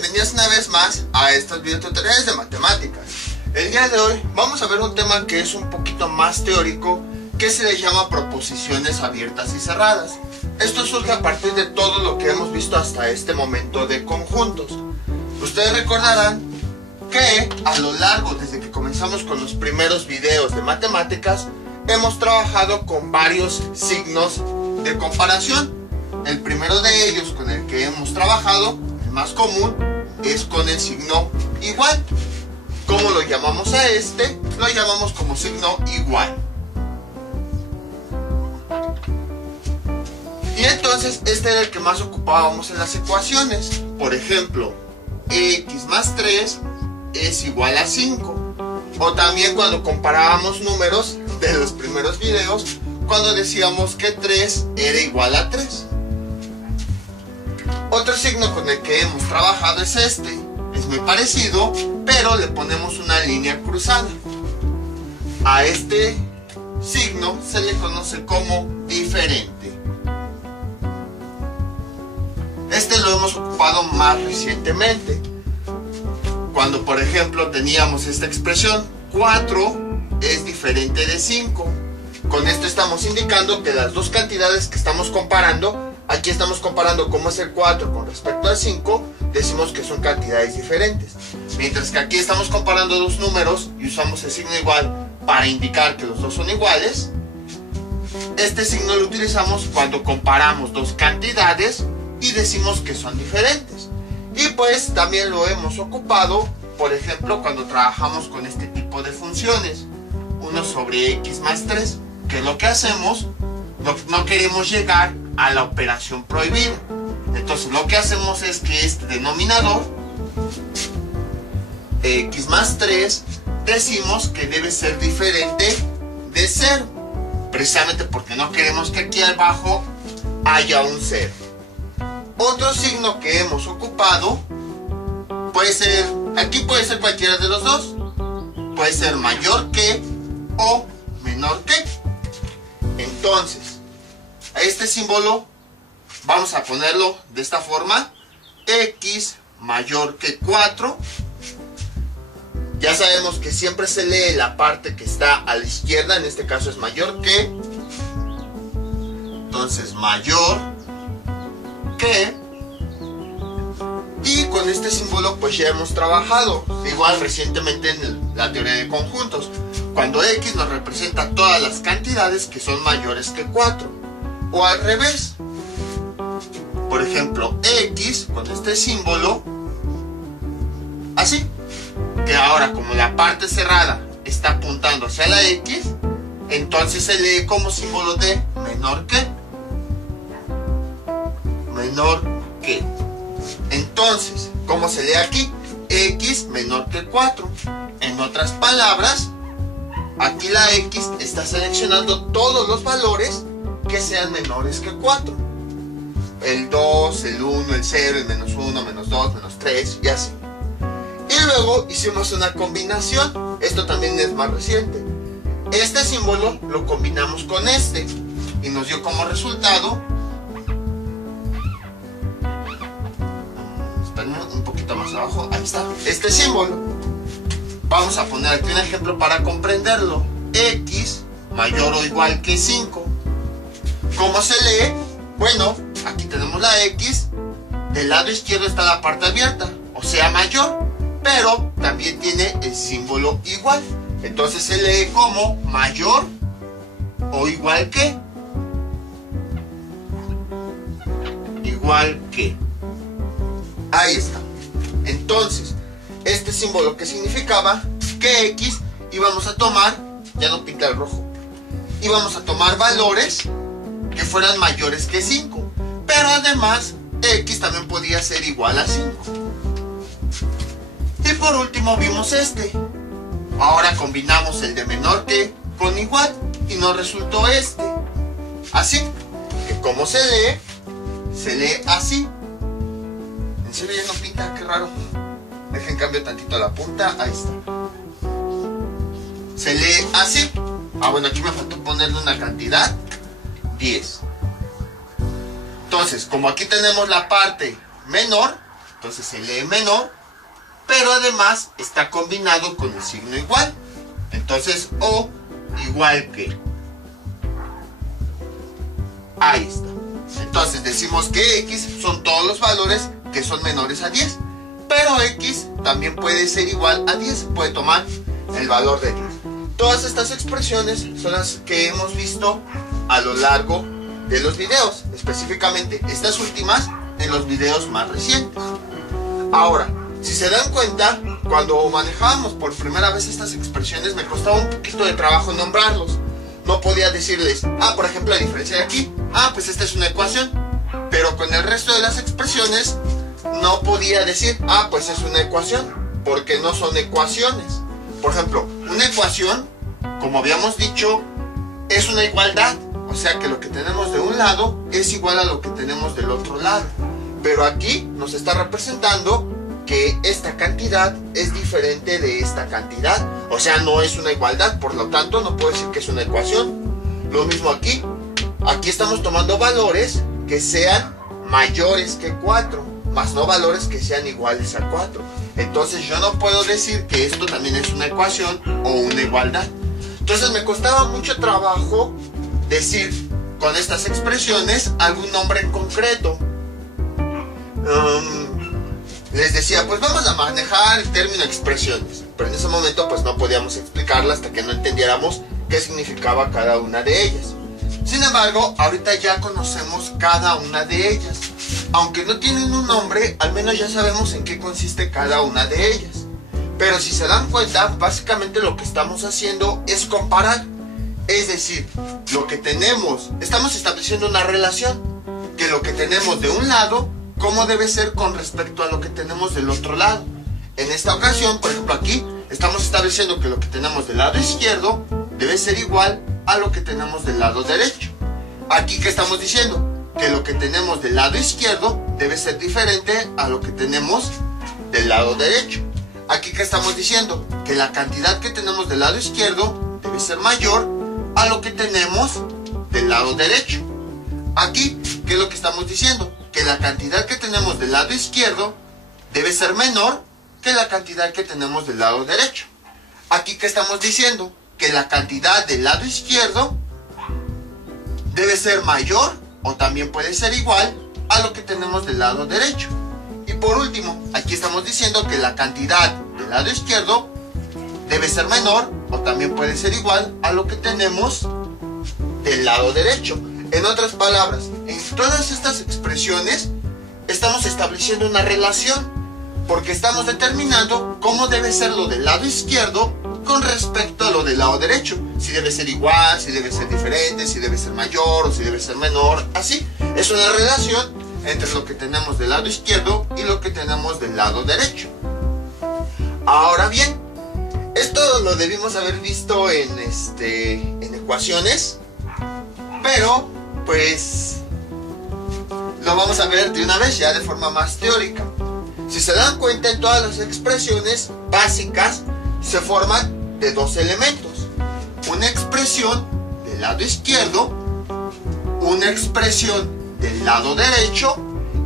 bienvenidos una vez más a estos videotutoriales de matemáticas. El día de hoy vamos a ver un tema que es un poquito más teórico, que se le llama proposiciones abiertas y cerradas. Esto surge a partir de todo lo que hemos visto hasta este momento de conjuntos. Ustedes recordarán que a lo largo, desde que comenzamos con los primeros videos de matemáticas, hemos trabajado con varios signos de comparación. El primero de ellos con el que hemos trabajado, el más común, es con el signo igual. ¿Cómo lo llamamos a este? Lo llamamos como signo igual. Y entonces este era el que más ocupábamos en las ecuaciones. Por ejemplo, x más 3 es igual a 5. O también cuando comparábamos números de los primeros videos, cuando decíamos que 3 era igual a 3. Otro signo con el que hemos trabajado es este. Es muy parecido, pero le ponemos una línea cruzada. A este signo se le conoce como diferente. Este lo hemos ocupado más recientemente. Cuando, por ejemplo, teníamos esta expresión, 4 es diferente de 5. Con esto estamos indicando que las dos cantidades que estamos comparando, aquí estamos comparando cómo es el 4 con respecto al 5, decimos que son cantidades diferentes. Mientras que aquí estamos comparando dos números y usamos el signo igual para indicar que los dos son iguales. Este signo lo utilizamos cuando comparamos dos cantidades y decimos que son diferentes. Y pues también lo hemos ocupado, por ejemplo, cuando trabajamos con este tipo de funciones. 1 sobre x más 3, que lo que hacemos, no queremos llegar a la operación prohibida. Entonces lo que hacemos es que este denominador, x más 3, decimos que debe ser diferente de 0. Precisamente porque no queremos que aquí abajo haya un 0. Otro signo que hemos ocupado puede ser, aquí puede ser cualquiera de los dos. Puede ser mayor que o menor que. Entonces, a este símbolo vamos a ponerlo de esta forma: x mayor que 4. Ya sabemos que siempre se lee la parte que está a la izquierda, en este caso es mayor que. Entonces, mayor que. Y con este símbolo pues ya hemos trabajado igual recientemente en la teoría de conjuntos, cuando x nos representa todas las cantidades que son mayores que 4, o al revés. Por ejemplo, x con este símbolo, así, que ahora como la parte cerrada está apuntando hacia la x, entonces se lee como símbolo de menor que. Menor que. Entonces, ¿cómo se lee aquí? X menor que 4. En otras palabras, aquí la x está seleccionando todos los valores que sean menores que 4. El 2, el 1, el 0, el menos 1, menos 2, menos 3 y así. Y luego hicimos una combinación. Esto también es más reciente. Este símbolo lo combinamos con este y nos dio como resultado, un poquito más abajo, ahí está, este símbolo. Vamos a poner aquí un ejemplo para comprenderlo. X mayor o igual que 5. ¿Cómo se lee? Bueno, aquí tenemos la x, del lado izquierdo está la parte abierta, o sea mayor, pero también tiene el símbolo igual. Entonces se lee como mayor o igual que. Igual que. Ahí está. Entonces, este símbolo que significaba que x íbamos a tomar, ya no pinta el rojo, íbamos a tomar valores que fueran mayores que 5. Pero además, x también podía ser igual a 5. Y por último vimos este. Ahora combinamos el de menor que con igual y nos resultó este. Así que como se lee así. ¿En serio ya no pinta? Qué raro. Dejen cambio tantito la punta. Ahí está. Se lee así. Ah, bueno, aquí me faltó ponerle una cantidad. 10. Entonces, como aquí tenemos la parte menor, entonces se lee menor, pero además está combinado con el signo igual. Entonces O igual que. Ahí está. Entonces decimos que X son todos los valores que son menores a 10. Pero X también puede ser igual a 10. Puede tomar el valor de 10. Todas estas expresiones son las que hemos visto a lo largo de los videos. Específicamente estas últimas en los videos más recientes. Ahora, si se dan cuenta, cuando manejábamos por primera vez estas expresiones me costaba un poquito de trabajo nombrarlos. No podía decirles, por ejemplo, la diferencia de aquí, pues esta es una ecuación. Pero con el resto de las expresiones no podía decir, pues es una ecuación, porque no son ecuaciones. Por ejemplo, una ecuación, como habíamos dicho, es una igualdad. O sea que lo que tenemos de un lado es igual a lo que tenemos del otro lado. Pero aquí nos está representando que esta cantidad es diferente de esta cantidad. O sea, no es una igualdad, por lo tanto no puedo decir que es una ecuación. Lo mismo aquí. Aquí estamos tomando valores que sean mayores que 4, más no valores que sean iguales a 4. Entonces yo no puedo decir que esto también es una ecuación o una igualdad. Entonces me costaba mucho trabajo decir con estas expresiones algún nombre en concreto. Les decía, pues vamos a manejar el término expresiones, pero en ese momento pues no podíamos explicarla hasta que no entendiéramos qué significaba cada una de ellas. Sin embargo, ahorita ya conocemos cada una de ellas. Aunque no tienen un nombre, al menos ya sabemos en qué consiste cada una de ellas. Pero si se dan cuenta, básicamente lo que estamos haciendo es comparar. Es decir, lo que tenemos, estamos estableciendo una relación, que lo que tenemos de un lado, cómo debe ser con respecto a lo que tenemos del otro lado. En esta ocasión, por ejemplo aquí, estamos estableciendo que lo que tenemos del lado izquierdo debe ser igual a lo que tenemos del lado derecho. Aquí, ¿qué estamos diciendo? Que lo que tenemos del lado izquierdo debe ser diferente a lo que tenemos del lado derecho. Aquí, ¿qué estamos diciendo? Que la cantidad que tenemos del lado izquierdo debe ser mayor a lo que tenemos del lado derecho. Aquí, ¿qué es lo que estamos diciendo? Que la cantidad que tenemos del lado izquierdo debe ser menor que la cantidad que tenemos del lado derecho. Aquí, ¿qué estamos diciendo? Que la cantidad del lado izquierdo debe ser mayor o también puede ser igual a lo que tenemos del lado derecho. Y por último, aquí estamos diciendo que la cantidad del lado izquierdo debe ser menor o también puede ser igual a lo que tenemos del lado derecho. En otras palabras, en todas estas expresiones estamos estableciendo una relación, porque estamos determinando cómo debe ser lo del lado izquierdo con respecto a lo del lado derecho. Si debe ser igual, si debe ser diferente, si debe ser mayor o si debe ser menor. Así, es una relación entre lo que tenemos del lado izquierdo y lo que tenemos del lado derecho. Ahora bien, esto lo debimos haber visto en ecuaciones, pero pues lo vamos a ver de una vez ya de forma más teórica. Si se dan cuenta, en todas las expresiones básicas se forman de dos elementos: una expresión del lado izquierdo, una expresión del lado derecho,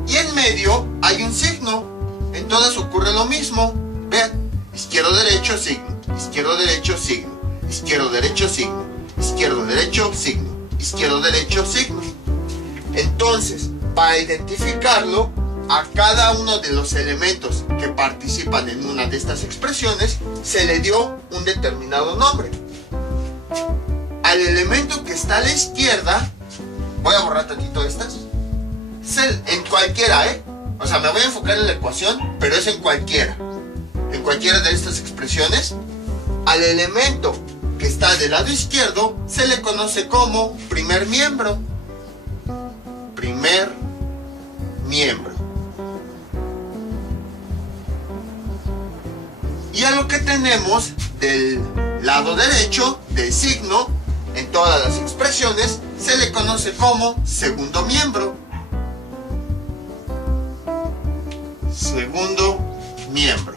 y en medio hay un signo. En todas ocurre lo mismo. Vean, izquierdo derecho signo, izquierdo derecho signo, izquierdo derecho signo, izquierdo derecho signo, izquierdo derecho signo. Entonces, para identificarlo, a cada uno de los elementos que participan en una de estas expresiones se le dio un determinado nombre. Al elemento que está a la izquierda, voy a borrar tantito estas, en cualquiera, o sea, me voy a enfocar en la ecuación, pero es en cualquiera de estas expresiones. Al elemento que está del lado izquierdo se le conoce como primer miembro. Primer miembro. Y a lo que tenemos del lado derecho del signo en todas las expresiones se le conoce como segundo miembro. Segundo miembro.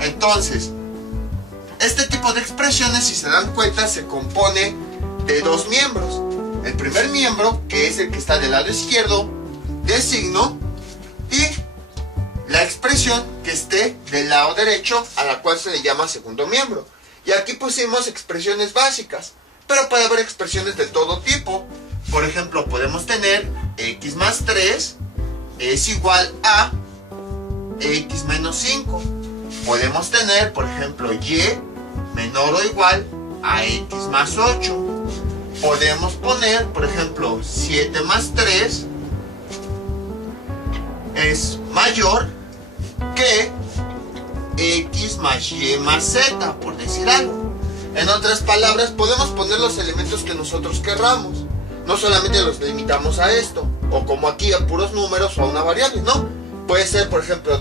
Entonces, este tipo de expresiones, si se dan cuenta, se compone de dos miembros. El primer miembro, que es el que está del lado izquierdo del signo, y la expresión que esté del lado derecho, a la cual se le llama segundo miembro. Y aquí pusimos expresiones básicas, pero puede haber expresiones de todo tipo. Por ejemplo, podemos tener x más 3 es igual a x menos 5. Podemos tener, por ejemplo, y menor o igual a x más 8. Podemos poner, por ejemplo, 7 más 3 es mayor que x más y más z, por decir algo. En otras palabras, podemos poner los elementos que nosotros querramos. No solamente los limitamos a esto, o como aquí a puros números o a una variable, no. Puede ser, por ejemplo,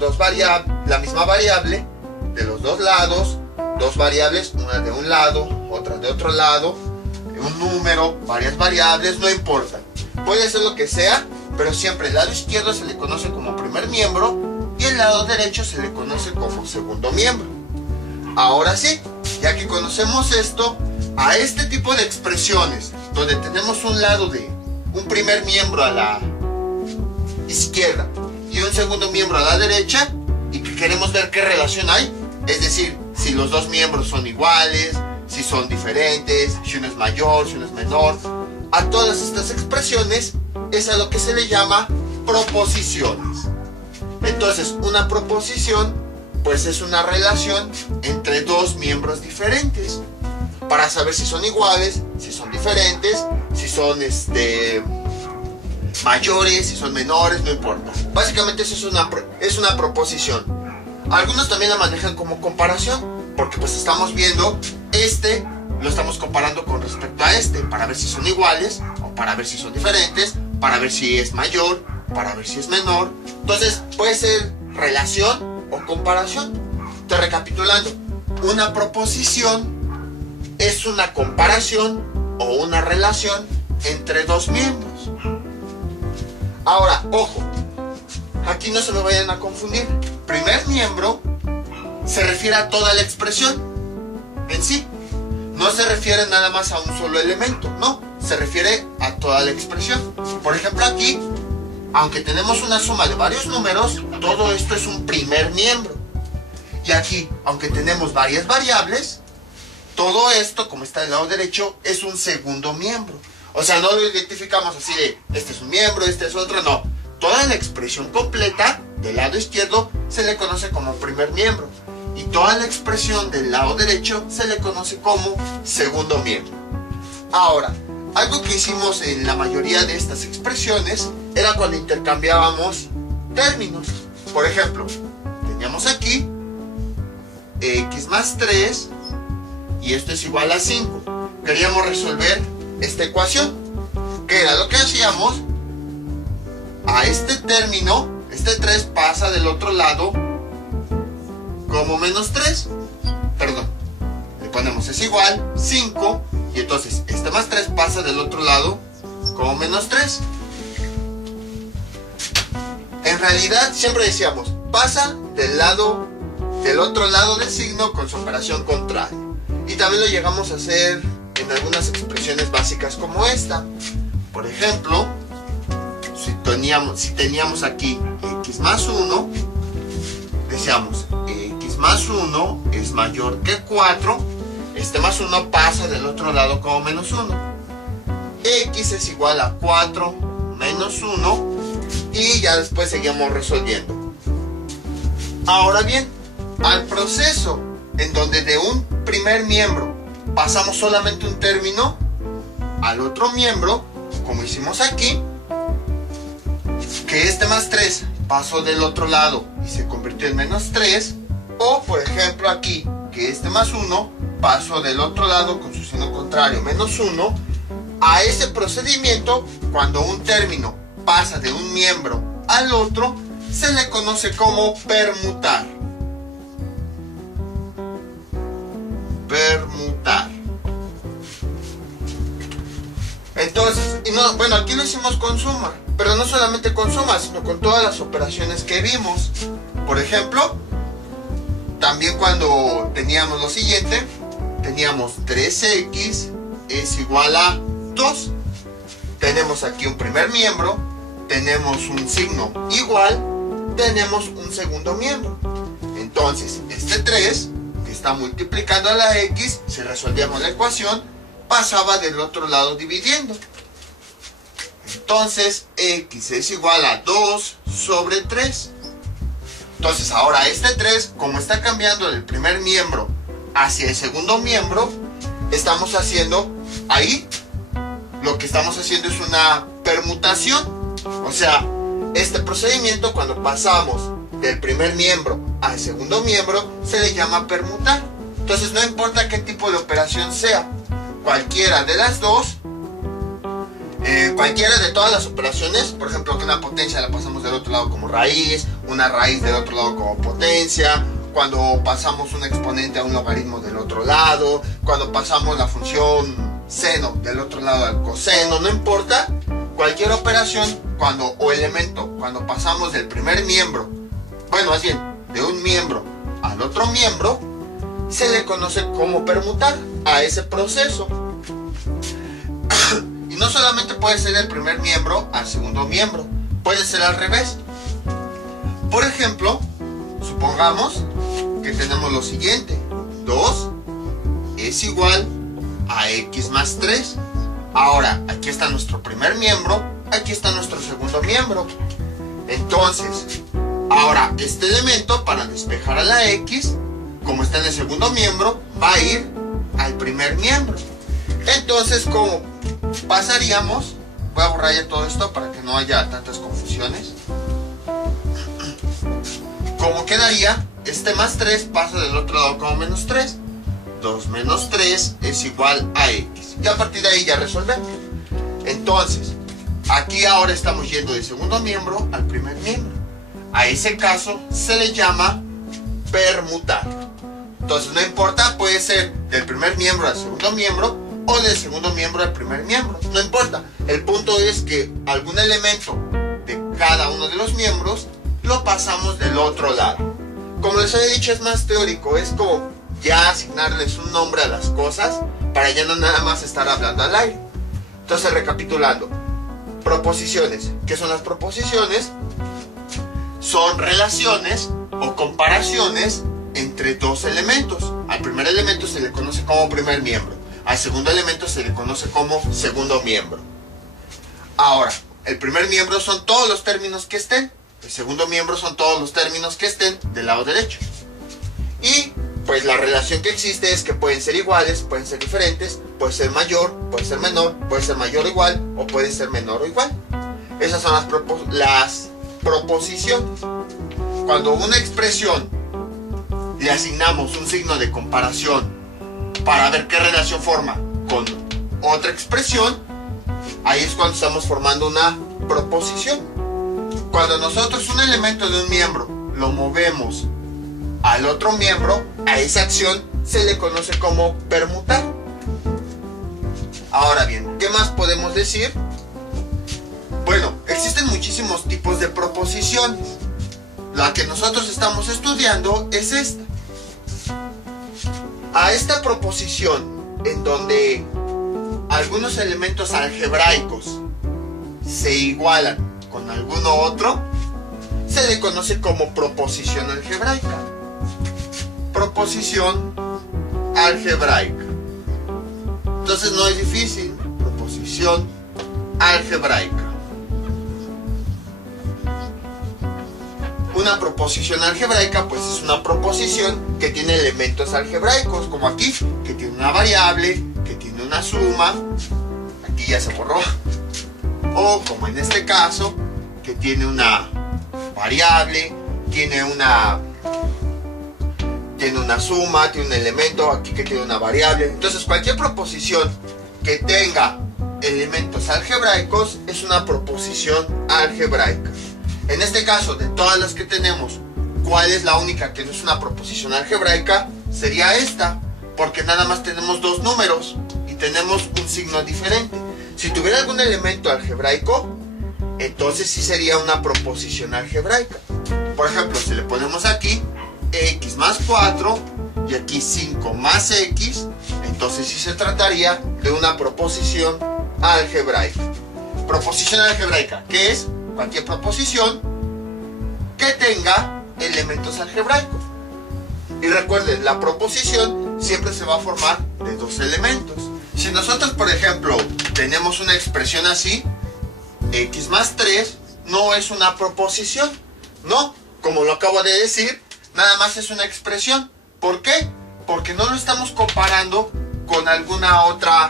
la misma variable de los dos lados, dos variables, una de un lado, otra de otro lado, un número, varias variables, no importa. Puede ser lo que sea, pero siempre el lado izquierdo se le conoce como primer miembro y el lado derecho se le conoce como segundo miembro. Ahora sí, ya que conocemos esto, a este tipo de expresiones donde tenemos un lado de un primer miembro a la izquierda y un segundo miembro a la derecha, y que queremos ver qué relación hay, es decir, si los dos miembros son iguales, si son diferentes, si uno es mayor, si uno es menor, a todas estas expresiones es a lo que se le llama proposiciones. Entonces, una proposición pues es una relación entre dos miembros diferentes, para saber si son iguales, si son diferentes, si son mayores, si son menores, no importa. Básicamente eso es una proposición. Algunos también la manejan como comparación, porque pues estamos viendo lo estamos comparando con respecto a para ver si son iguales, o para ver si son diferentes, para ver si es mayor, para ver si es menor. Entonces puede ser relación o comparación. Entonces, recapitulando, una proposición es una comparación o una relación entre dos miembros. Ahora, ojo, aquí no se me vayan a confundir. Primer miembro se refiere a toda la expresión en sí. No se refiere nada más a un solo elemento, no, se refiere a toda la expresión. Por ejemplo, aquí, aunque tenemos una suma de varios números, todo esto es un primer miembro. Y aquí, aunque tenemos varias variables, todo esto, como está del lado derecho, es un segundo miembro. O sea, no lo identificamos así de, este es un miembro, este es otro, no. Toda la expresión completa del lado izquierdo se le conoce como primer miembro. Y toda la expresión del lado derecho se le conoce como segundo miembro. Ahora, algo que hicimos en la mayoría de estas expresiones era cuando intercambiábamos términos. Por ejemplo, teníamos aquí x más 3 y esto es igual a 5. Queríamos resolver esta ecuación. ¿Qué era lo que hacíamos? A este término, este 3 pasa del otro lado como menos 3. Perdón. Le ponemos es igual 5 y entonces este más 3 pasa del otro lado como menos 3. En realidad siempre decíamos, pasa del otro lado del signo con su operación contraria. Y también lo llegamos a hacer en algunas expresiones básicas como esta. Por ejemplo, si teníamos aquí x más 1, decíamos x más 1 es mayor que 4, este más 1 pasa del otro lado como menos 1. X es igual a 4 menos 1 y ya después seguimos resolviendo. Ahora bien, al proceso en donde de un primer miembro pasamos solamente un término al otro miembro, como hicimos aquí, que este más 3 pasó del otro lado y se convirtió en menos 3, o por ejemplo aquí, que este más 1 pasó del otro lado con su signo contrario, menos 1, a ese procedimiento, cuando un término pasa de un miembro al otro, se le conoce como permutar. Permutar. Entonces, bueno, aquí lo hicimos con suma, pero no solamente con suma, sino con todas las operaciones que vimos. Por ejemplo, también cuando teníamos lo siguiente, teníamos 3x es igual a 2. Tenemos aquí un primer miembro, tenemos un signo igual tenemos un segundo miembro. Entonces, este 3, que está multiplicando a la x, si resolvíamos la ecuación, pasaba del otro lado dividiendo. Entonces, x es igual a 2 sobre 3. Entonces, ahora este 3, como está cambiando del primer miembro hacia el segundo miembro, estamos haciendo ahí, lo que estamos haciendo es una permutación. O sea, este procedimiento, cuando pasamos del primer miembro al segundo miembro, se le llama permutar. Entonces, no importa qué tipo de operación sea, cualquiera de las dos, cualquiera de todas las operaciones, por ejemplo, que una potencia la pasamos del otro lado como raíz, una raíz del otro lado como potencia, cuando pasamos un exponente a un logaritmo del otro lado, cuando pasamos la función seno del otro lado al coseno, no importa, cualquier operación o elemento, cuando pasamos del primer miembro, bueno, más bien, de un miembro al otro miembro, se le conoce como permutar a ese proceso. Y no solamente puede ser del primer miembro al segundo miembro, puede ser al revés. Por ejemplo, supongamos que tenemos lo siguiente: 2 es igual a x más 3. Ahora, aquí está nuestro primer miembro, aquí está nuestro segundo miembro. Entonces, ahora este elemento, para despejar a la x, como está en el segundo miembro, va a ir al primer miembro. Entonces, ¿cómo pasaríamos? Voy a borrar ya todo esto para que no haya tantas confusiones. ¿Cómo quedaría? Este más 3 pasa del otro lado como menos 3. 2 menos 3 es igual a x. Y a partir de ahí ya resolvemos. Entonces, aquí ahora estamos yendo del segundo miembro al primer miembro. A ese caso se le llama permutar. Entonces, no importa, puede ser del primer miembro al segundo miembro o del segundo miembro al primer miembro. No importa. El punto es que algún elemento de cada uno de los miembros lo pasamos del otro lado. Como les había dicho, es más teórico. Es como ya asignarles un nombre a las cosas para ya no nada más estar hablando al aire. Entonces, recapitulando. Proposiciones. ¿Qué son las proposiciones? Son relaciones o comparaciones entre dos elementos. Al primer elemento se le conoce como primer miembro. Al segundo elemento se le conoce como segundo miembro. Ahora, el primer miembro son todos los términos que estén. El segundo miembro son todos los términos que estén del lado derecho. Y pues la relación que existe es que pueden ser iguales, pueden ser diferentes, puede ser mayor, puede ser menor, puede ser mayor o igual, o puede ser menor o igual. Esas son las proposiciones. Cuando a una expresión le asignamos un signo de comparación para ver qué relación forma con otra expresión, ahí es cuando estamos formando una proposición. Cuando nosotros un elemento de un miembro lo movemos al otro miembro, a esa acción se le conoce como permutar. Ahora bien, ¿qué más podemos decir? Bueno, existen muchísimos tipos de proposiciones. La que nosotros estamos estudiando es esta. A esta proposición, en donde algunos elementos algebraicos se igualan con alguno otro, se le conoce como proposición algebraica. Proposición algebraica. Entonces no es difícil. Proposición algebraica. Una proposición algebraica pues es una proposición que tiene elementos algebraicos, como aquí, que tiene una variable, que tiene una suma, aquí ya se borró, o como en este caso, que tiene una variable, tiene una suma, tiene un elemento, aquí que tiene una variable. Entonces cualquier proposición que tenga elementos algebraicos es una proposición algebraica. En este caso, de todas las que tenemos, ¿cuál es la única que no es una proposición algebraica? Sería esta, porque nada más tenemos dos números y tenemos un signo diferente. Si tuviera algún elemento algebraico, entonces sí sería una proposición algebraica. Por ejemplo, si le ponemos aquí x más 4 y aquí 5 más x, entonces sí se trataría de una proposición algebraica. Proposición algebraica, ¿qué es? Cualquier proposición que tenga elementos algebraicos. Y recuerden, la proposición siempre se va a formar de dos elementos. Si nosotros, por ejemplo, tenemos una expresión así, x más 3 no es una proposición, no, como lo acabo de decir, nada más es una expresión. ¿Por qué? Porque no lo estamos comparando con alguna otra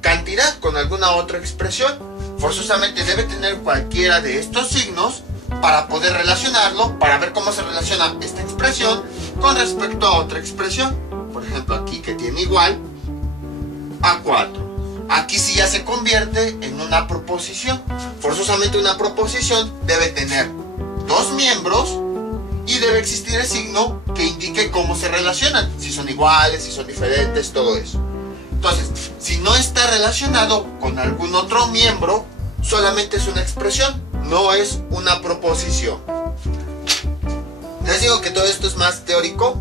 cantidad, con alguna otra expresión. Forzosamente debe tener cualquiera de estos signos para poder relacionarlo, para ver cómo se relaciona esta expresión con respecto a otra expresión. Por ejemplo, aquí que tiene igual a 4. Aquí sí ya se convierte en una proposición. Forzosamente una proposición debe tener dos miembros y debe existir el signo que indique cómo se relacionan, si son iguales, si son diferentes, todo eso. Entonces, si no está relacionado con algún otro miembro, solamente es una expresión, no es una proposición. Les digo que todo esto es más teórico,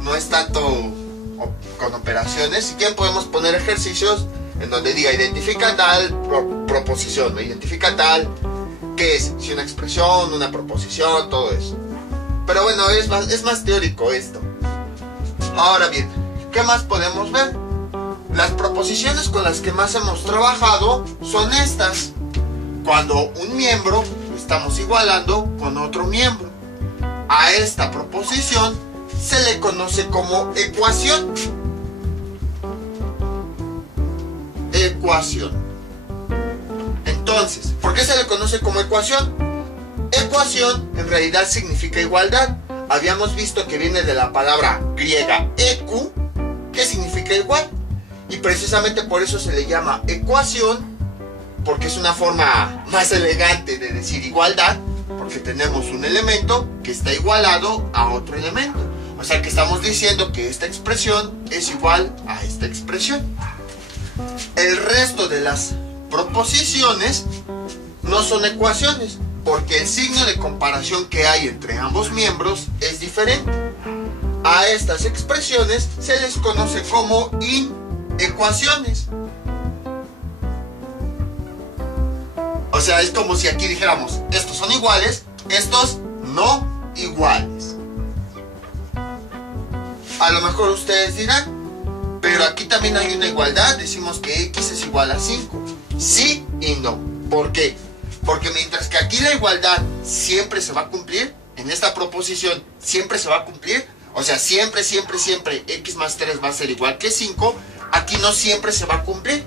no es tanto con operaciones. Si quieren podemos poner ejercicios en donde diga identifica tal proposición, identifica tal, qué es, si una expresión, una proposición, todo eso. Pero bueno, es más teórico esto. Ahora bien, ¿qué más podemos ver? Las proposiciones con las que más hemos trabajado son estas. Cuando un miembro lo estamos igualando con otro miembro. A esta proposición se le conoce como ecuación. Ecuación. Entonces, ¿por qué se le conoce como ecuación? Ecuación en realidad significa igualdad. Habíamos visto que viene de la palabra griega eku, que significa igual. Y precisamente por eso se le llama ecuación, porque es una forma más elegante de decir igualdad, porque tenemos un elemento que está igualado a otro elemento. O sea que estamos diciendo que esta expresión es igual a esta expresión. El resto de las proposiciones no son ecuaciones, porque el signo de comparación que hay entre ambos miembros es diferente. A estas expresiones se les conoce como inecuaciones. O sea, es como si aquí dijéramos, estos son iguales, estos no iguales. A lo mejor ustedes dirán, pero aquí también hay una igualdad, decimos que x es igual a 5. Sí y no. ¿Por qué? Porque mientras que aquí la igualdad siempre se va a cumplir, en esta proposición siempre se va a cumplir, o sea, siempre x más 3 va a ser igual que 5, aquí no siempre se va a cumplir.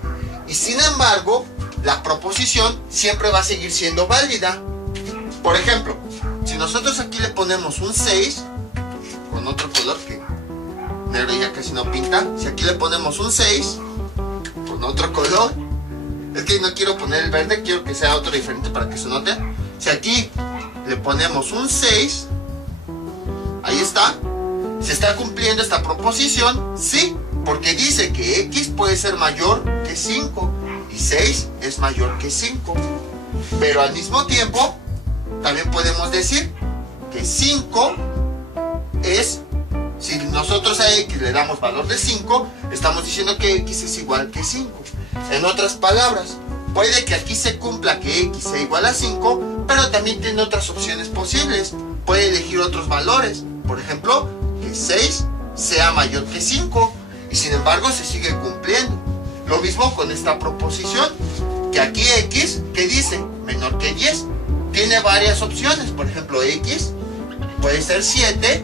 Y sin embargo, la proposición siempre va a seguir siendo válida. Por ejemplo, si nosotros aquí le ponemos un 6, con otro color que negro ya casi no pinta, si aquí le ponemos un 6, con otro color, es que no quiero poner el verde, quiero que sea otro diferente para que se note. Si aquí le ponemos un 6, ahí está, ¿se está cumpliendo esta proposición? Sí, porque dice que x puede ser mayor que 5 y 6 es mayor que 5. Pero al mismo tiempo, también podemos decir que 5 es, si nosotros a x le damos valor de 5, estamos diciendo que x es igual que 5. En otras palabras, puede que aquí se cumpla que x sea igual a 5, pero también tiene otras opciones posibles. Puede elegir otros valores. Por ejemplo, que 6 sea mayor que 5. Y sin embargo se sigue cumpliendo. Lo mismo con esta proposición. Que aquí x, ¿qué dice? Menor que 10. Tiene varias opciones. Por ejemplo, x puede ser 7.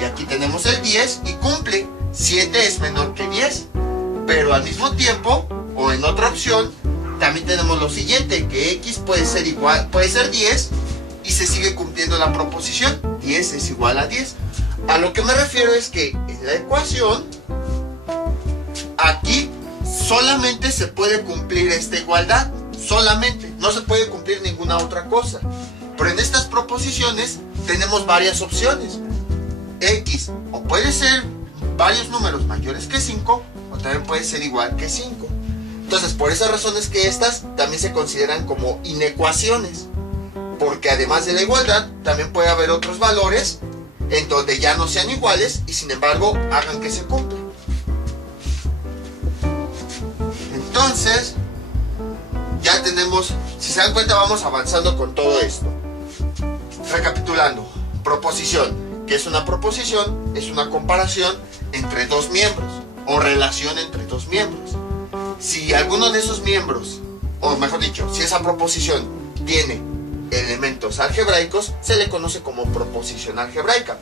Y aquí tenemos el 10 y cumple. 7 es menor que 10. Pero al mismo tiempo, o en otra opción, también tenemos lo siguiente, que x puede ser igual, puede ser 10 y se sigue cumpliendo la proposición, 10 es igual a 10. A lo que me refiero es que en la ecuación, aquí solamente se puede cumplir esta igualdad, solamente, no se puede cumplir ninguna otra cosa. Pero en estas proposiciones tenemos varias opciones. X o puede ser varios números mayores que 5, o también puede ser igual que 5. Entonces, por esas razones que estas también se consideran como inecuaciones, porque además de la igualdad, también puede haber otros valores en donde ya no sean iguales y sin embargo hagan que se cumpla. Entonces, ya tenemos, si se dan cuenta, vamos avanzando con todo esto. Recapitulando, proposición. ¿Qué es una proposición? Es una comparación entre dos miembros o relación entre dos miembros. Si alguno de esos miembros, o mejor dicho, si esa proposición tiene elementos algebraicos, se le conoce como proposición algebraica.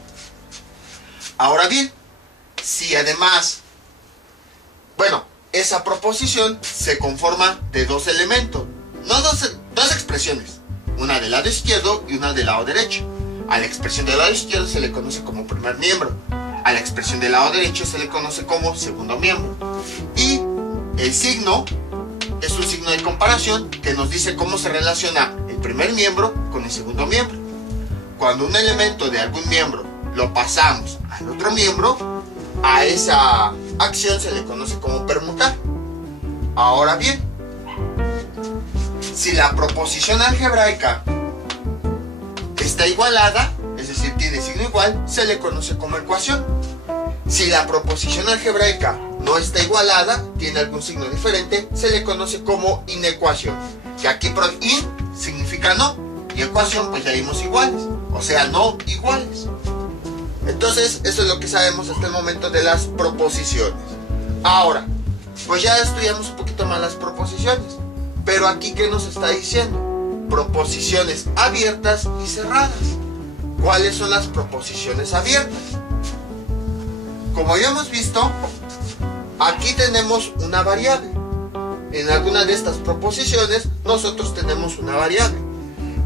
Ahora bien, si además, esa proposición se conforma de dos elementos, no dos expresiones, una del lado izquierdo y una del lado derecho. A la expresión del lado izquierdo se le conoce como primer miembro, a la expresión del lado derecho se le conoce como segundo miembro. Y el signo es un signo de comparación que nos dice cómo se relaciona el primer miembro con el segundo miembro. Cuando un elemento de algún miembro lo pasamos al otro miembro, a esa acción se le conoce como permutar. Ahora bien, si la proposición algebraica está igualada, es decir, tiene signo igual, se le conoce como ecuación. Si la proposición algebraica no está igualada, tiene algún signo diferente, se le conoce como inecuación. Que aquí in significa no, y ecuación pues ya vimos iguales, o sea, no iguales. Entonces, eso es lo que sabemos hasta el momento de las proposiciones. Ahora, pues ya estudiamos un poquito más las proposiciones. Pero aquí, ¿qué nos está diciendo? Proposiciones abiertas y cerradas. ¿Cuáles son las proposiciones abiertas? Como ya hemos visto, aquí tenemos una variable. En alguna de estas proposiciones, nosotros tenemos una variable.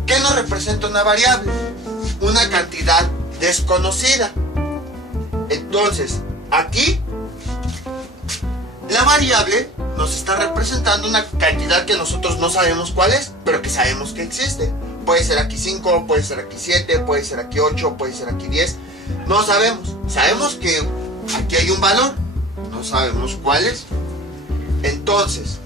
¿Qué nos representa una variable? Una cantidad desconocida. Entonces, aquí la variable nos está representando una cantidad que nosotros no sabemos cuál es, pero que sabemos que existe. Puede ser aquí 5, puede ser aquí 7, puede ser aquí 8, puede ser aquí 10. No sabemos. Sabemos que aquí hay un valor, no sabemos cuál es. Entonces,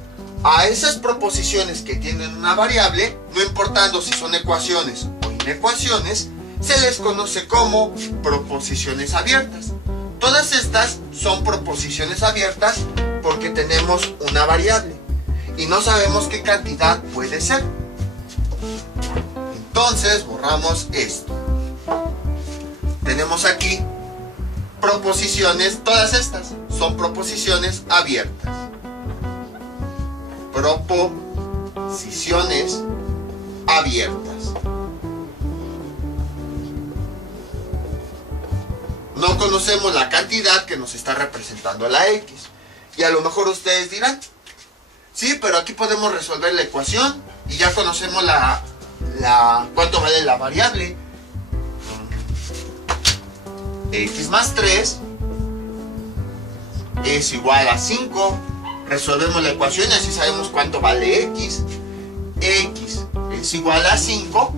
a esas proposiciones que tienen una variable, no importando si son ecuaciones o inecuaciones, se les conoce como proposiciones abiertas. Todas estas son proposiciones abiertas porque tenemos una variable y no sabemos qué cantidad puede ser. Entonces borramos esto. Tenemos aquí proposiciones, todas estas son proposiciones abiertas. Proposiciones abiertas. No conocemos la cantidad que nos está representando la X. Y a lo mejor ustedes dirán, sí, pero aquí podemos resolver la ecuación y ya conocemos cuánto vale la variable. X más 3 es igual a 5. Resolvemos la ecuación y así sabemos cuánto vale X. X es igual a 5.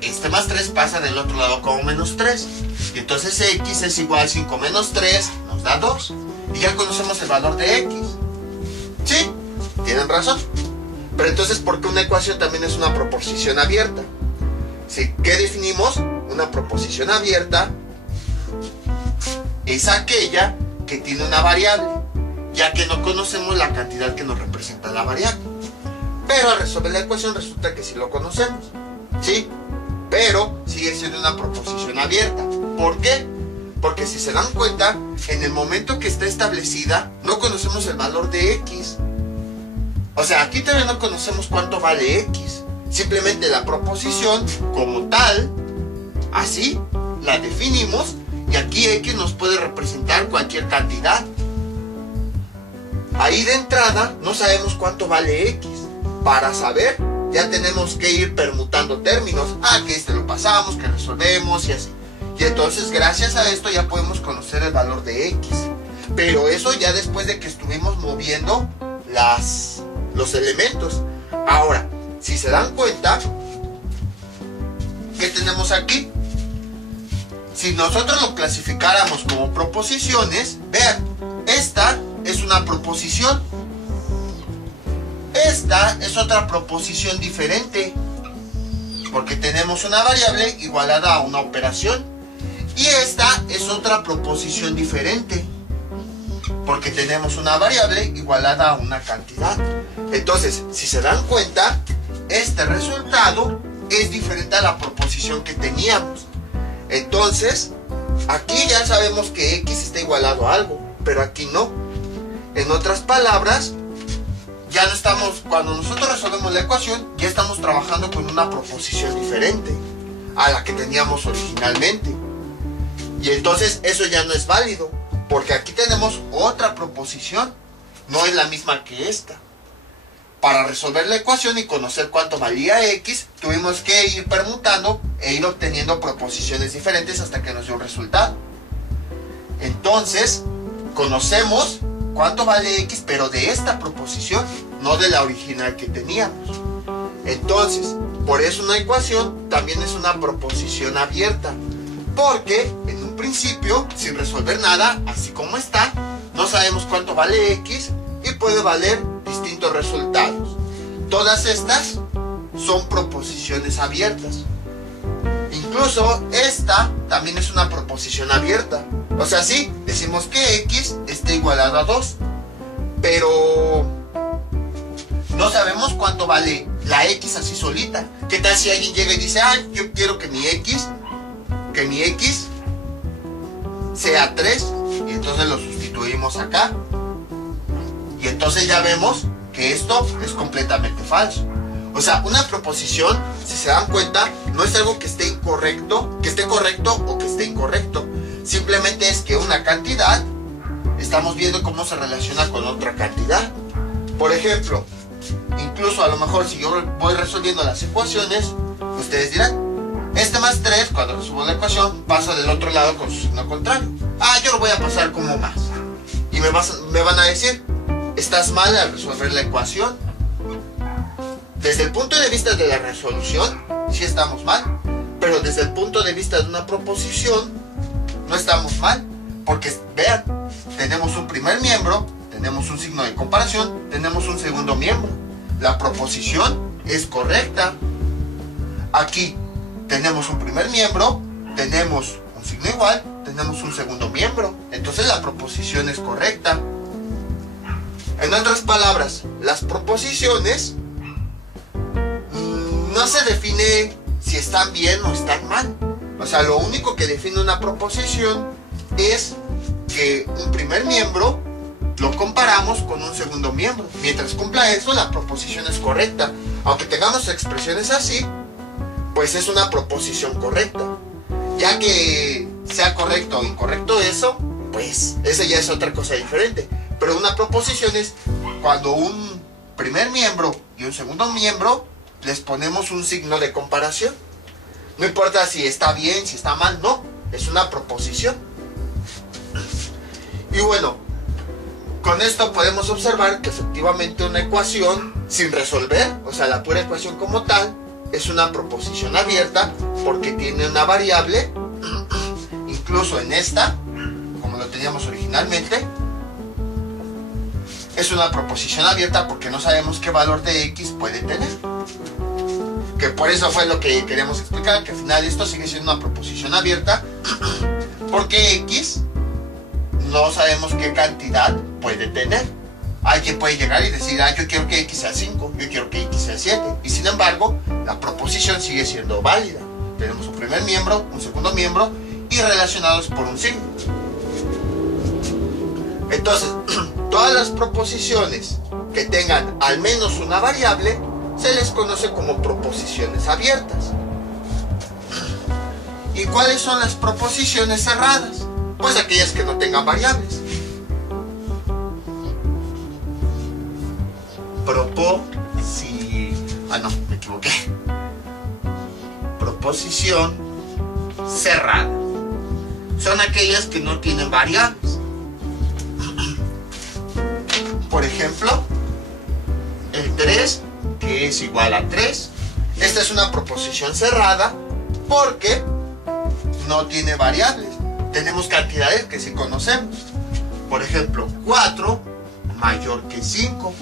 Este más 3 pasa del otro lado como menos 3. Y entonces X es igual a 5 menos 3, nos da 2. Y ya conocemos el valor de X. ¿Sí? Tienen razón. Pero entonces, ¿por qué una ecuación también es una proposición abierta? ¿Sí? ¿Qué definimos? Una proposición abierta es aquella que tiene una variable, ya que no conocemos la cantidad que nos representa la variable. Pero al resolver la ecuación resulta que sí lo conocemos. ¿Sí? Pero sigue siendo una proposición abierta. ¿Por qué? Porque si se dan cuenta, en el momento que está establecida, no conocemos el valor de X. O sea, aquí todavía no conocemos cuánto vale X. Simplemente la proposición como tal, así, la definimos, y aquí X nos puede representar cualquier cantidad. Ahí de entrada no sabemos cuánto vale X. Para saber, ya tenemos que ir permutando términos. Que este lo pasamos, que resolvemos y así. Y entonces gracias a esto ya podemos conocer el valor de X. Pero eso ya después de que estuvimos moviendo los elementos. Ahora, si se dan cuenta, ¿qué tenemos aquí? Si nosotros lo clasificáramos como proposiciones, vean, esta es una proposición. Esta es otra proposición diferente, porque tenemos una variable igualada a una operación. Y esta es otra proposición diferente, porque tenemos una variable igualada a una cantidad. Entonces, si se dan cuenta, este resultado es diferente a la proposición que teníamos. Entonces, aquí ya sabemos que x está igualado a algo, pero aquí no. En otras palabras, ya no estamos, cuando nosotros resolvemos la ecuación, ya estamos trabajando con una proposición diferente a la que teníamos originalmente. Y entonces eso ya no es válido, porque aquí tenemos otra proposición, no es la misma que esta. Para resolver la ecuación y conocer cuánto valía x, tuvimos que ir permutando e ir obteniendo proposiciones diferentes hasta que nos dio un resultado. Entonces, conocemos cuánto vale x, pero de esta proposición, no de la original que teníamos. Entonces, por eso una ecuación también es una proposición abierta, porque en un principio, sin resolver nada, así como está, no sabemos cuánto vale x y puede valer distintos resultados. Todas estas son proposiciones abiertas. Incluso esta también es una proposición abierta. O sea, sí, decimos que x está igualado a 2, pero no sabemos cuánto vale la x así solita. ¿Qué tal si alguien llega y dice, yo quiero que mi x sea 3, y entonces lo sustituimos acá? Y entonces ya vemos que esto es completamente falso. O sea, una proposición, si se dan cuenta, no es algo que esté correcto o que esté incorrecto. Simplemente es que una cantidad, estamos viendo cómo se relaciona con otra cantidad. Por ejemplo, incluso a lo mejor si yo voy resolviendo las ecuaciones, ustedes dirán, este más 3, cuando resuelvo la ecuación, pasa del otro lado con su signo contrario. Yo lo voy a pasar como más. Y me van a decir, estás mal al resolver la ecuación. Desde el punto de vista de la resolución, sí estamos mal, pero desde el punto de vista de una proposición, no estamos mal, porque vean, tenemos un primer miembro, tenemos un signo de comparación, tenemos un segundo miembro. La proposición es correcta. Aquí tenemos un primer miembro, tenemos un signo igual, tenemos un segundo miembro, entonces la proposición es correcta. En otras palabras, las proposiciones no se define si están bien o están mal. O sea, lo único que define una proposición es que un primer miembro lo comparamos con un segundo miembro. Mientras cumpla eso, la proposición es correcta. Aunque tengamos expresiones así, pues es una proposición correcta. Ya que sea correcto o incorrecto eso, pues esa ya es otra cosa diferente. Pero una proposición es cuando un primer miembro y un segundo miembro les ponemos un signo de comparación. No importa si está bien, si está mal, no. Es una proposición. Y bueno, con esto podemos observar que efectivamente una ecuación sin resolver, o sea, la pura ecuación como tal, es una proposición abierta porque tiene una variable, incluso en esta, como lo teníamos originalmente, es una proposición abierta porque no sabemos qué valor de x puede tener. Que por eso fue lo que queríamos explicar, que al final esto sigue siendo una proposición abierta porque x no sabemos qué cantidad puede tener. Alguien puede llegar y decir, yo quiero que x sea 5, yo quiero que x sea 7, y sin embargo la proposición sigue siendo válida. Tenemos un primer miembro, un segundo miembro y relacionados por un signo. Entonces, todas las proposiciones que tengan al menos una variable se les conoce como proposiciones abiertas. ¿Y cuáles son las proposiciones cerradas? Pues aquellas que no tengan variables. Me equivoqué. Proposición cerrada. Son aquellas que no tienen variables. Por ejemplo, el 3, que es igual a 3. Esta es una proposición cerrada porque no tiene variables. Tenemos cantidades que sí conocemos. Por ejemplo, 4 mayor que 5.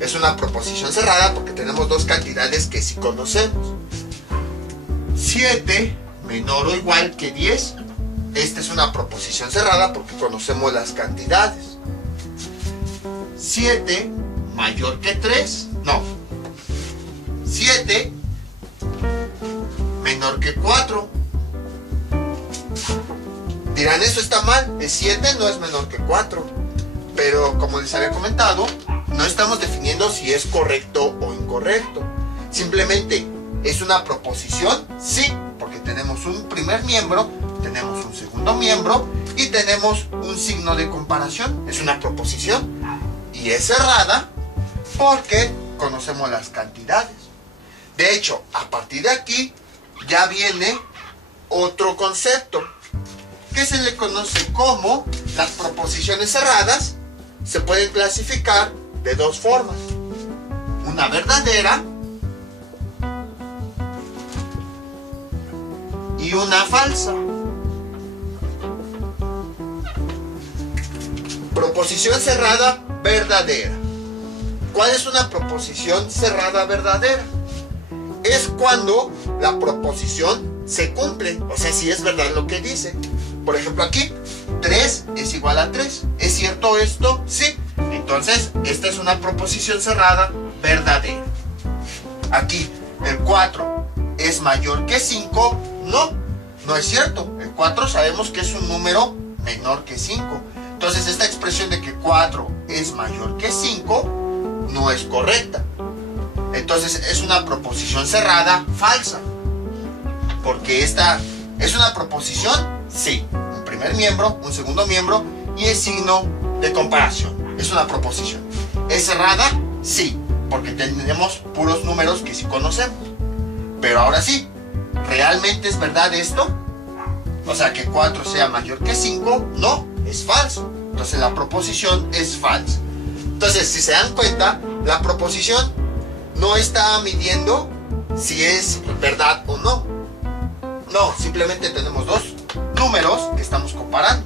Es una proposición cerrada porque tenemos dos cantidades que sí conocemos. 7 menor o igual que 10. Esta es una proposición cerrada porque conocemos las cantidades. 7 mayor que 3. No. 7 menor que 4. Dirán, eso está mal, el 7 no es menor que 4. Pero como les había comentado, no estamos definiendo si es correcto o incorrecto. Simplemente es una proposición, sí, porque tenemos un primer miembro, tenemos un segundo miembro y tenemos un signo de comparación. Es una proposición y es cerrada porque conocemos las cantidades. De hecho, a partir de aquí ya viene otro concepto que se le conoce como las proposiciones cerradas. Se pueden clasificar de dos formas: una verdadera y una falsa. Proposición cerrada verdadera. ¿Cuál es una proposición cerrada verdadera? Es cuando la proposición se cumple, o sea, si es verdad lo que dice. Por ejemplo, aquí 3 es igual a 3. ¿Es cierto esto? Sí. Entonces, esta es una proposición cerrada verdadera. Aquí, el 4 es mayor que 5. No, no es cierto. El 4 sabemos que es un número menor que 5. Entonces, esta expresión de que 4 es mayor que 5 no es correcta. Entonces, es una proposición cerrada falsa. Porque esta es una proposición, sí, un primer miembro, un segundo miembro y el signo de comparación. Es una proposición. ¿Es cerrada? Sí, porque tenemos puros números que sí conocemos. Pero ahora sí, ¿realmente es verdad esto? O sea, que 4 sea mayor que 5, no, es falso. Entonces la proposición es falsa. Entonces, si se dan cuenta, la proposición no está midiendo si es verdad o no. No, simplemente tenemos dos números que estamos comparando.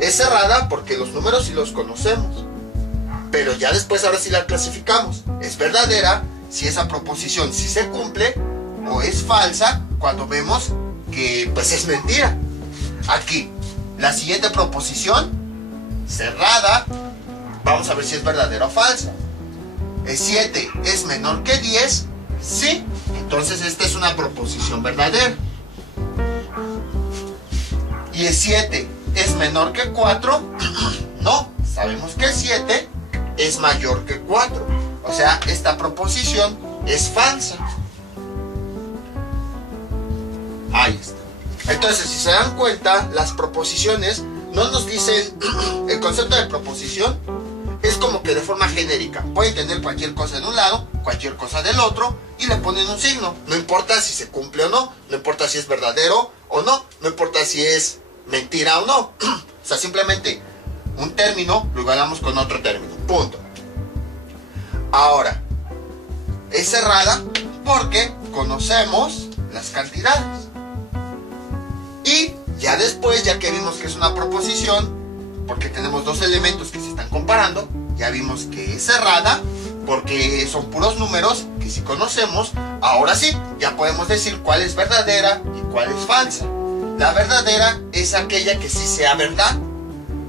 Es cerrada porque los números sí los conocemos. Pero ya después, ahora sí la clasificamos. Es verdadera si esa proposición sí se cumple, o es falsa cuando vemos que pues es mentira. Aquí, la siguiente proposición, cerrada, vamos a ver si es verdadera o falsa. El 7 es menor que 10, sí. Entonces esta es una proposición verdadera. Y el 7 es menor que 4, no. Sabemos que el 7 es mayor que 4. O sea, esta proposición es falsa. Ahí está. Entonces, si se dan cuenta, las proposiciones no nos dicen... El concepto de proposición es como que de forma genérica. Pueden tener cualquier cosa de un lado, cualquier cosa del otro, y le ponen un signo. No importa si se cumple o no, no importa si es verdadero o no, no importa si es mentira o no. O sea, simplemente un término lo igualamos con otro término. Punto. Ahora, es cerrada porque conocemos las cantidades. Y ya después, ya que vimos que es una proposición, porque tenemos dos elementos que se están comparando, ya vimos que es cerrada porque son puros números que sí conocemos. Ahora sí, ya podemos decir cuál es verdadera y cuál es falsa. La verdadera es aquella que sí sea verdad,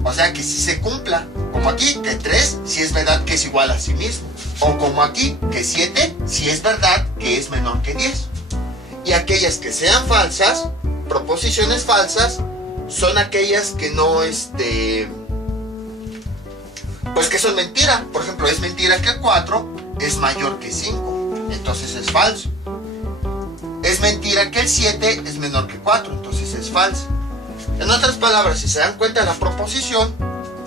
o sea, que sí se cumpla. Como aquí, que 3 sí es verdad que es igual a sí mismo. O como aquí, que 7 sí es verdad que es menor que 10. Y aquellas que sean falsas, proposiciones falsas, son aquellas que no, pues que son mentira. Por ejemplo, es mentira que 4 es mayor que 5, entonces es falso. Es mentira que el 7 es menor que 4, entonces es falso. En otras palabras, si se dan cuenta, la proposición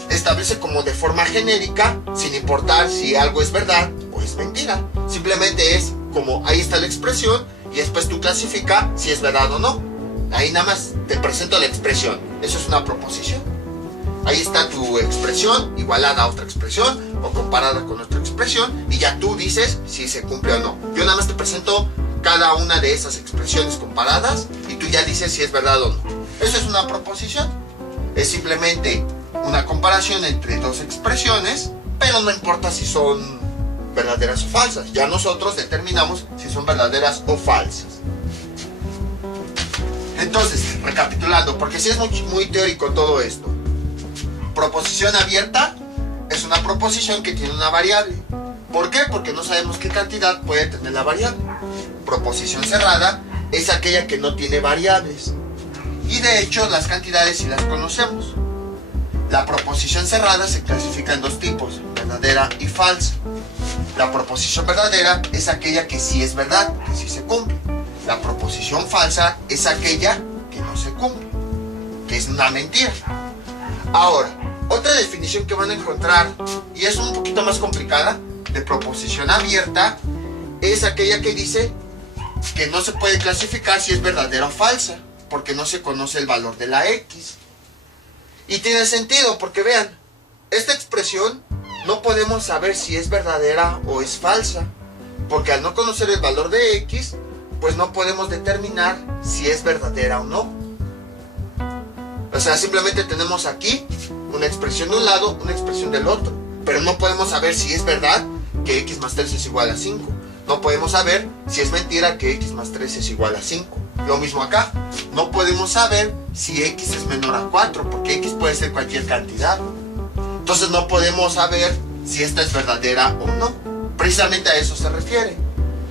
establece como de forma genérica, sin importar si algo es verdad o es mentira. Simplemente es como ahí está la expresión y después tú clasifica si es verdad o no. Ahí nada más te presento la expresión. Eso es una proposición. Ahí está tu expresión igualada a otra expresión o comparada con otra expresión y ya tú dices si se cumple o no. Yo nada más te presento cada una de esas expresiones comparadas y tú ya dices si es verdad o no. Eso es una proposición. Es simplemente una comparación entre dos expresiones, pero no importa si son verdaderas o falsas. Ya nosotros determinamos si son verdaderas o falsas. Entonces, recapitulando, porque sí es muy teórico todo esto. Proposición abierta es una proposición que tiene una variable. ¿Por qué? Porque no sabemos qué cantidad puede tener la variable. Proposición cerrada es aquella que no tiene variables. Y de hecho las cantidades sí las conocemos. La proposición cerrada se clasifica en dos tipos, verdadera y falsa. La proposición verdadera es aquella que sí es verdad, que sí se cumple. La proposición falsa es aquella que no se cumple, que es una mentira. Ahora, otra definición que van a encontrar, y es un poquito más complicada, de proposición abierta, es aquella que dice que no se puede clasificar si es verdadera o falsa, porque no se conoce el valor de la X. Y tiene sentido, porque vean, esta expresión no podemos saber si es verdadera o es falsa, porque al no conocer el valor de X, pues no podemos determinar si es verdadera o no. O sea, simplemente tenemos aquí una expresión de un lado, una expresión del otro, pero no podemos saber si es verdad que X más 3 es igual a 5. No podemos saber si es mentira que X más 3 es igual a 5. Lo mismo acá, no podemos saber si X es menor a 4, porque X puede ser cualquier cantidad. Entonces no podemos saber si esta es verdadera o no. Precisamente a eso se refiere.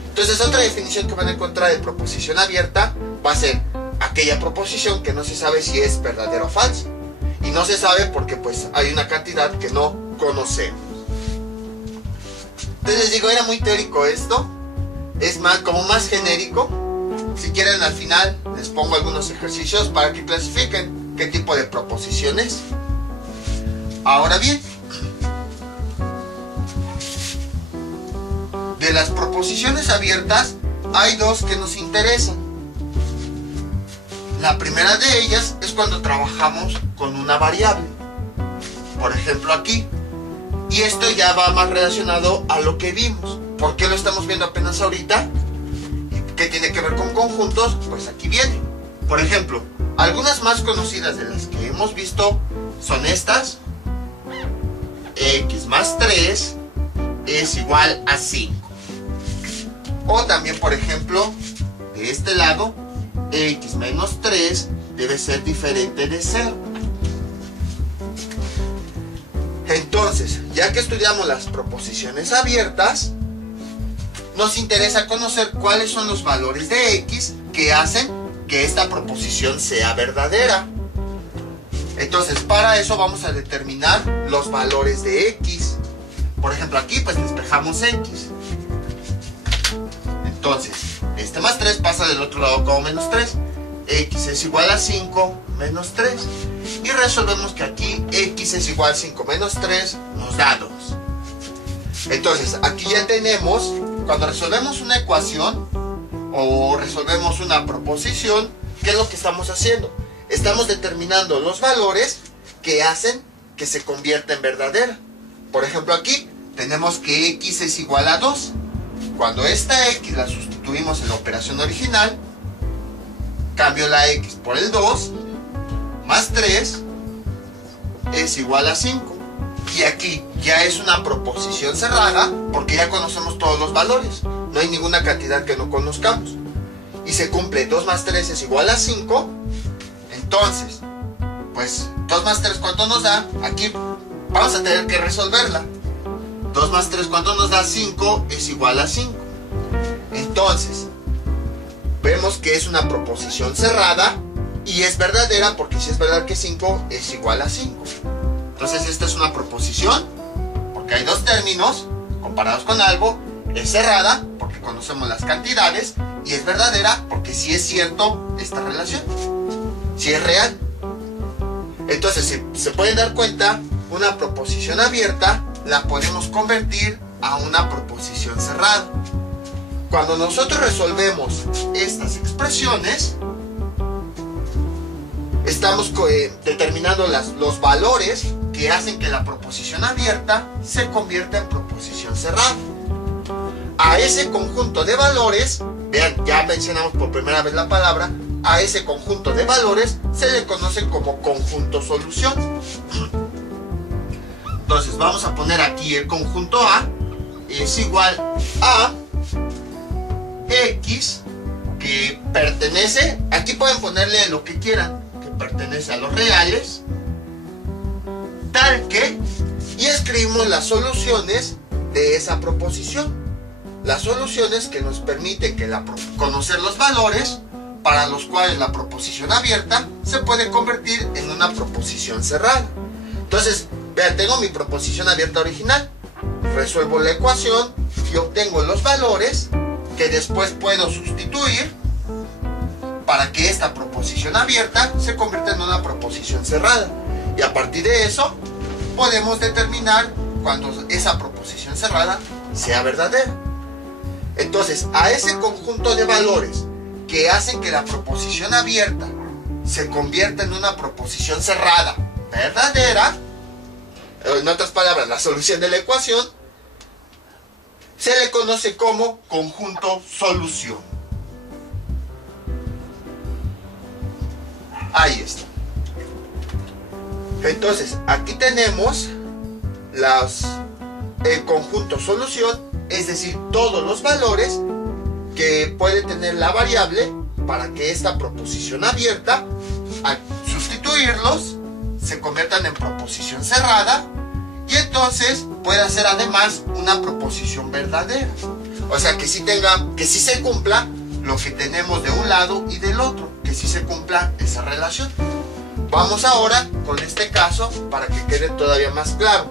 Entonces otra definición que van a encontrar de proposición abierta va a ser aquella proposición que no se sabe si es verdadera o falsa. Y no se sabe porque pues hay una cantidad que no conocemos. Entonces les digo, era muy teórico esto. Es más, como más genérico. Si quieren al final les pongo algunos ejercicios para que clasifiquen qué tipo de proposiciones. Ahora bien, de las proposiciones abiertas hay dos que nos interesan. La primera de ellas es cuando trabajamos con una variable. Por ejemplo aquí. Y esto ya va más relacionado a lo que vimos. ¿Por qué lo estamos viendo apenas ahorita? ¿Qué tiene que ver con conjuntos? Pues aquí viene. Por ejemplo, algunas más conocidas de las que hemos visto son estas. X más 3 es igual a 5. O también, por ejemplo, de este lado, X menos 3 debe ser diferente de 0. Entonces, ya que estudiamos las proposiciones abiertas, nos interesa conocer cuáles son los valores de X que hacen que esta proposición sea verdadera. Entonces, para eso vamos a determinar los valores de X. Por ejemplo, aquí pues despejamos X. Entonces, este más 3 pasa del otro lado como menos 3. X es igual a 5 menos 3. Y resolvemos que aquí X es igual a 5 menos 3 nos da 2. Entonces, aquí ya tenemos, cuando resolvemos una ecuación o resolvemos una proposición, ¿qué es lo que estamos haciendo? Estamos determinando los valores que hacen que se convierta en verdadera. Por ejemplo, aquí tenemos que X es igual a 2. Cuando esta X la sustituimos en la operación original, cambio la X por el 2, más 3 es igual a 5. Y aquí ya es una proposición cerrada porque ya conocemos todos los valores. No hay ninguna cantidad que no conozcamos. Y se cumple 2 más 3 es igual a 5. Entonces, pues 2 más 3 ¿cuánto nos da? Aquí vamos a tener que resolverla. 2 más 3 ¿cuánto nos da? 5 es igual a 5. Entonces, vemos que es una proposición cerrada y es verdadera porque si es verdad que 5 es igual a 5. Entonces esta es una proposición porque hay dos términos comparados con algo. Es cerrada porque conocemos las cantidades y es verdadera porque sí es cierto esta relación, sí es real. Entonces si se pueden dar cuenta, una proposición abierta la podemos convertir a una proposición cerrada. Cuando nosotros resolvemos estas expresiones, estamos determinando los valores que hacen que la proposición abierta se convierta en proposición cerrada. A ese conjunto de valores, vean, ya mencionamos por primera vez la palabra, a ese conjunto de valores se le conoce como conjunto solución. Entonces vamos a poner aquí el conjunto A es igual a X que pertenece, aquí pueden ponerle lo que quieran, que pertenece a los reales, tal que, y escribimos las soluciones de esa proposición. Las soluciones que nos permiten conocer los valores para los cuales la proposición abierta se puede convertir en una proposición cerrada. Entonces, vean, tengo mi proposición abierta original, resuelvo la ecuación y obtengo los valores que después puedo sustituir para que esta proposición abierta se convierta en una proposición cerrada. Y a partir de eso, podemos determinar cuando esa proposición cerrada sea verdadera. Entonces, a ese conjunto de valores que hacen que la proposición abierta se convierta en una proposición cerrada verdadera, en otras palabras, la solución de la ecuación, se le conoce como conjunto solución. Ahí está. Entonces, aquí tenemos el conjunto solución, es decir, todos los valores que puede tener la variable para que esta proposición abierta, al sustituirlos, se conviertan en proposición cerrada y entonces pueda ser además una proposición verdadera. O sea, que sí se cumpla lo que tenemos de un lado y del otro, que sí se cumpla esa relación. Vamos ahora con este caso para que quede todavía más claro.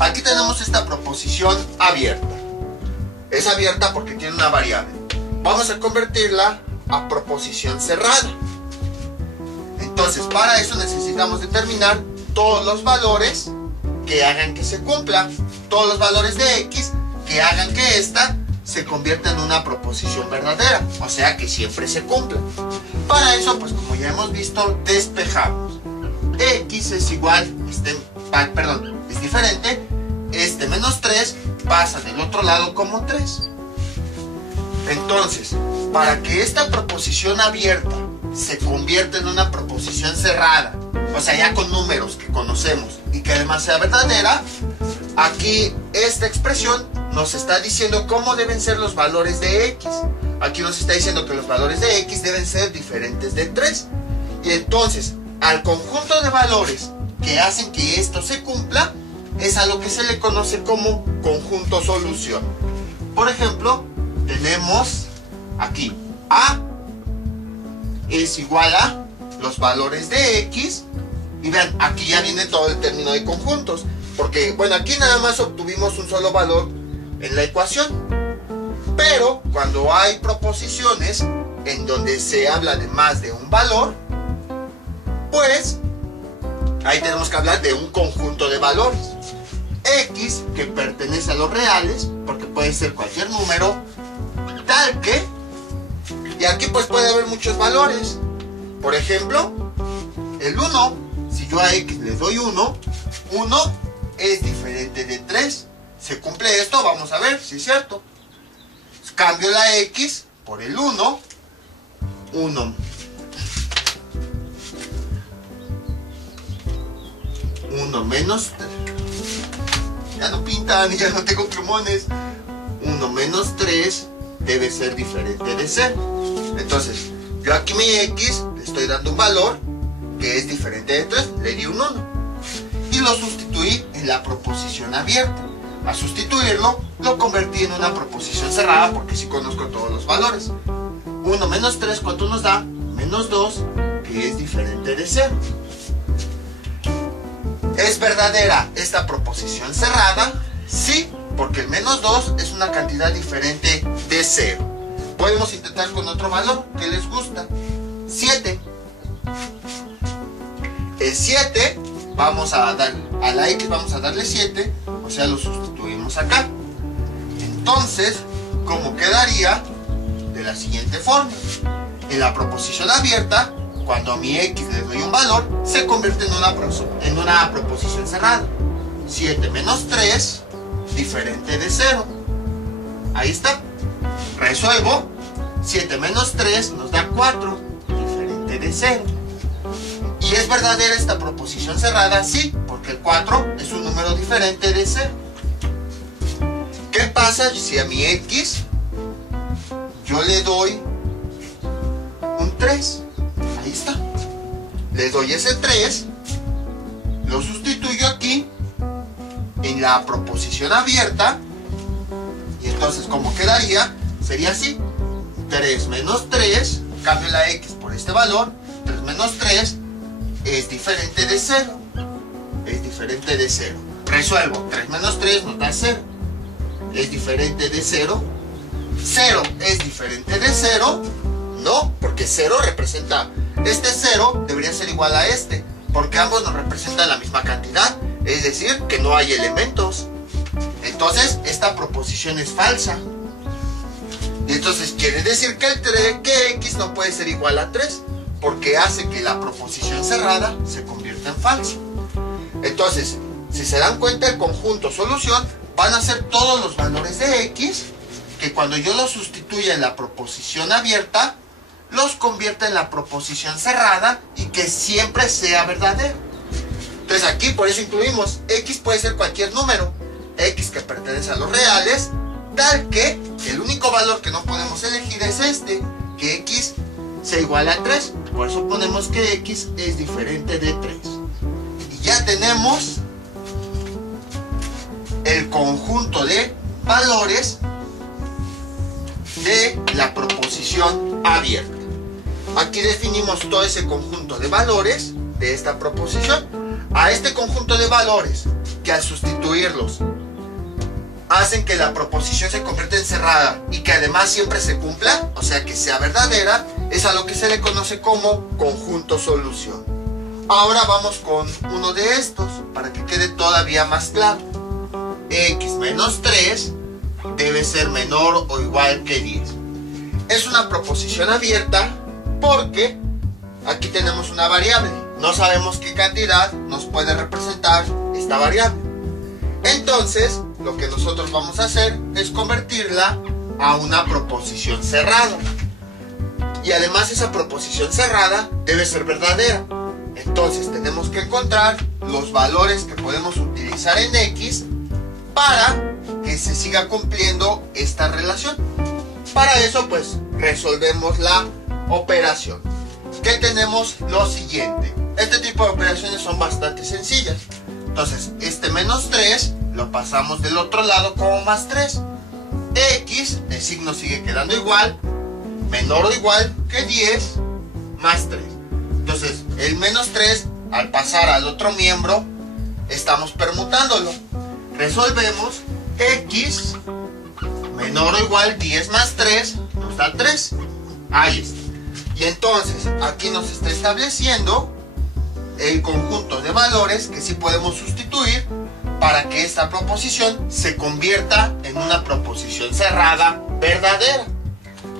Aquí tenemos esta proposición abierta. Es abierta porque tiene una variable. Vamos a convertirla a proposición cerrada. Entonces, para eso necesitamos determinar todos los valores que hagan que se cumpla, todos los valores de X que hagan que esta se convierta en una proposición verdadera, o sea que siempre se cumpla. Para eso, pues como ya hemos visto, despejamos. X es igual, es diferente, menos 3 pasa del otro lado como 3. Entonces, para que esta proposición abierta se convierta en una proposición cerrada, o sea, ya con números que conocemos y que además sea verdadera, aquí esta expresión nos está diciendo cómo deben ser los valores de X. Aquí nos está diciendo que los valores de X deben ser diferentes de 3. Y entonces, al conjunto de valores que hacen que esto se cumpla, es a lo que se le conoce como conjunto solución. Por ejemplo, tenemos aquí A es igual a los valores de X. Y vean, aquí ya viene todo el término de conjuntos. Porque, bueno, aquí nada más obtuvimos un solo valor en la ecuación. Pero cuando hay proposiciones en donde se habla de más de un valor, pues ahí tenemos que hablar de un conjunto de valores. X, que pertenece a los reales, porque puede ser cualquier número, tal que, y aquí pues puede haber muchos valores. Por ejemplo, el 1, si yo a X le doy 1, 1 es diferente de 3. ¿Se cumple esto? Vamos a ver si es cierto. Cambio la X por el 1. 1 menos 3. Ya no pintan y ya no tengo plumones. 1 menos 3 debe ser diferente de 0. Entonces, yo aquí mi X le estoy dando un valor que es diferente de 3. Le di un 1. Y lo sustituí en la proposición abierta. A sustituirlo, lo convertí en una proposición cerrada porque sí conozco todos los valores. 1 menos 3, ¿cuánto nos da? Menos 2, que es diferente de 0. ¿Es verdadera esta proposición cerrada? Sí, porque el menos 2 es una cantidad diferente de 0. Podemos intentar con otro valor que les gusta. 7. El 7, vamos a dar a la X, vamos a darle 7, o sea, lo sustituimos acá. Entonces, ¿cómo quedaría? De la siguiente forma. En la proposición abierta, cuando a mi X le doy un valor, se convierte en una proposición cerrada. 7 menos 3, diferente de 0. Ahí está. Resuelvo. 7 menos 3 nos da 4, diferente de 0. ¿Y es verdadera esta proposición cerrada? Sí, porque el 4 es un número diferente de 0. ¿Qué pasa si a mi X yo le doy un 3? Ahí está. Le doy ese 3, lo sustituyo aquí en la proposición abierta y entonces, ¿cómo quedaría? Sería así. 3 menos 3, cambio la x por este valor, 3 menos 3 es diferente de 0. Es diferente de 0. Resuelvo. 3 menos 3 nos da 0. Es diferente de 0. 0 es diferente de 0. No, porque 0 representa... Este 0 debería ser igual a este, porque ambos nos representan la misma cantidad. Es decir, que no hay elementos. Entonces, esta proposición es falsa. Y entonces quiere decir que x no puede ser igual a 3, porque hace que la proposición cerrada se convierta en falsa. Entonces, si se dan cuenta, el conjunto solución van a ser todos los valores de x, que cuando yo los sustituya en la proposición abierta, los convierta en la proposición cerrada y que siempre sea verdadero. Entonces aquí por eso incluimos x puede ser cualquier número, x que pertenece a los reales, tal que el único valor que no podemos elegir es este, que x sea igual a 3. Por eso ponemos que x es diferente de 3. Y ya tenemos el conjunto de valores de la proposición abierta. Aquí definimos todo ese conjunto de valores de esta proposición. A este conjunto de valores, que al sustituirlos hacen que la proposición se convierta en cerrada y que además siempre se cumpla, o sea que sea verdadera, es a lo que se le conoce como conjunto solución. Ahora vamos con uno de estos para que quede todavía más claro. X menos 3 debe ser menor o igual que 10. Es una proposición abierta porque aquí tenemos una variable. No sabemos qué cantidad nos puede representar esta variable. Entonces, lo que nosotros vamos a hacer es convertirla a una proposición cerrada. Y además esa proposición cerrada debe ser verdadera. Entonces tenemos que encontrar los valores que podemos utilizar en x para que se siga cumpliendo esta relación. Para eso pues resolvemos la operación. Que tenemos lo siguiente. Este tipo de operaciones son bastante sencillas. Entonces este menos 3 lo pasamos del otro lado como más 3. X, el signo sigue quedando igual, menor o igual que 10 más 3. Entonces el menos 3 al pasar al otro miembro estamos permutándolo. Resolvemos. X menor o igual 10 más 3 nos da 3. Ahí está. Y entonces aquí nos está estableciendo el conjunto de valores que sí podemos sustituir para que esta proposición se convierta en una proposición cerrada verdadera.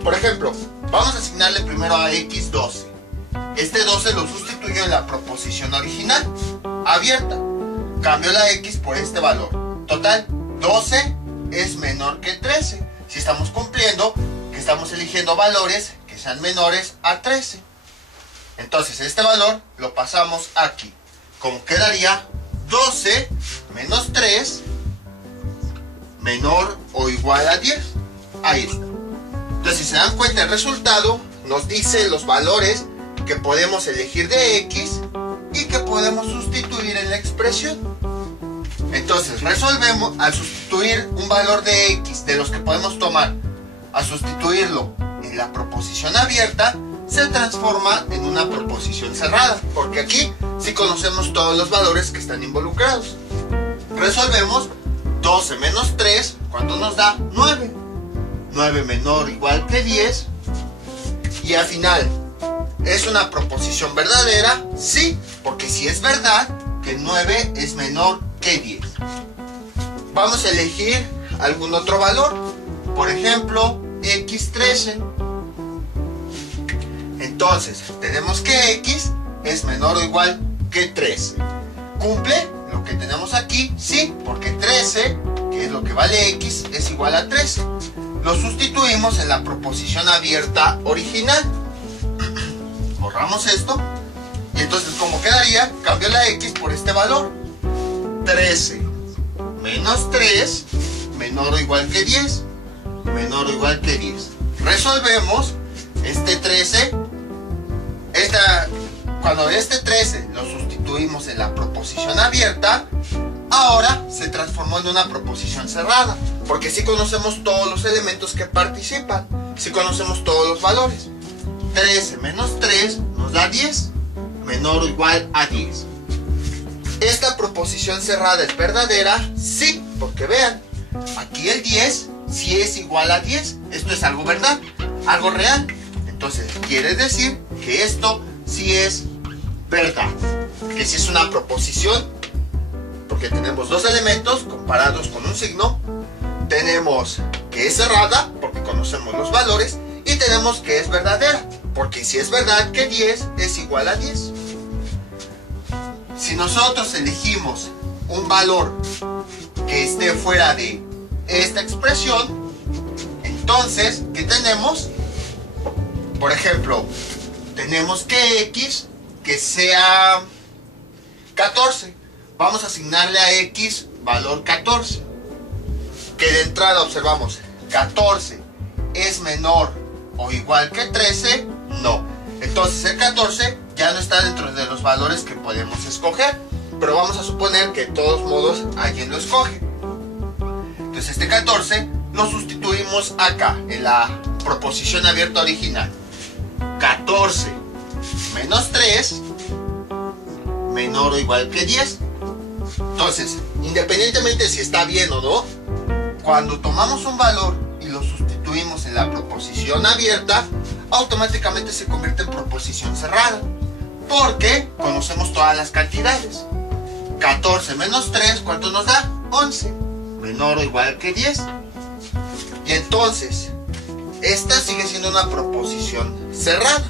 Por ejemplo, vamos a asignarle primero a x 12. Este 12 lo sustituyo en la proposición original abierta. Cambio la x por este valor. Total, 12 es menor que 13. Si estamos cumpliendo que estamos eligiendo valores que sean menores a 13. Entonces este valor lo pasamos aquí. Como quedaría 12 menos 3 menor o igual a 10. Ahí está. Entonces si se dan cuenta, el resultado nos dice los valores que podemos elegir de x y que podemos sustituir en la expresión. Entonces resolvemos al sustituir un valor de x de los que podemos tomar, a sustituirlo en la proposición abierta, se transforma en una proposición cerrada, porque aquí sí conocemos todos los valores que están involucrados. Resolvemos 12 menos 3, ¿cuánto nos da? 9. 9 menor o igual que 10. Y al final, ¿es una proposición verdadera? Sí, porque si es verdad que 9 es menor que 10. Vamos a elegir algún otro valor. Por ejemplo, x13. Entonces, tenemos que x es menor o igual que 13. ¿Cumple lo que tenemos aquí? Sí, porque 13, que es lo que vale x, es igual a 13. Lo sustituimos en la proposición abierta original. Borramos esto. Y entonces, ¿cómo quedaría? Cambio la x por este valor. 13 menos 3 menor o igual que 10. Menor o igual que 10. Resolvemos este 13. Cuando este 13 lo sustituimos en la proposición abierta, ahora se transformó en una proposición cerrada, porque sí conocemos todos los elementos que participan, sí conocemos todos los valores. 13 menos 3 nos da 10, menor o igual a 10. ¿Esta proposición cerrada es verdadera? Sí, porque vean, aquí el 10 sí es igual a 10. Esto es algo verdad, algo real. Entonces quiere decir que esto sí es verdad, que sí es una proposición, porque tenemos dos elementos comparados con un signo. Tenemos que es cerrada, porque conocemos los valores, y tenemos que es verdadera, porque si es verdad que 10 es igual a 10. Si nosotros elegimos un valor que esté fuera de esta expresión, entonces, ¿qué tenemos? Por ejemplo, tenemos que x que sea 14. Vamos a asignarle a x valor 14. Que de entrada observamos, 14 es menor o igual que 13, no. Entonces el 14 ya no está dentro de los valores que podemos escoger, pero vamos a suponer que de todos modos alguien lo escoge. Entonces este 14 lo sustituimos acá, en la proposición abierta original. 14 menos 3 menor o igual que 10. Entonces, independientemente si está bien o no, cuando tomamos un valor y lo sustituimos en la proposición abierta, automáticamente se convierte en proposición cerrada, porque conocemos todas las cantidades. 14 menos 3, ¿cuánto nos da? 11, menor o igual que 10. Y entonces, esta sigue siendo una proposición cerrada.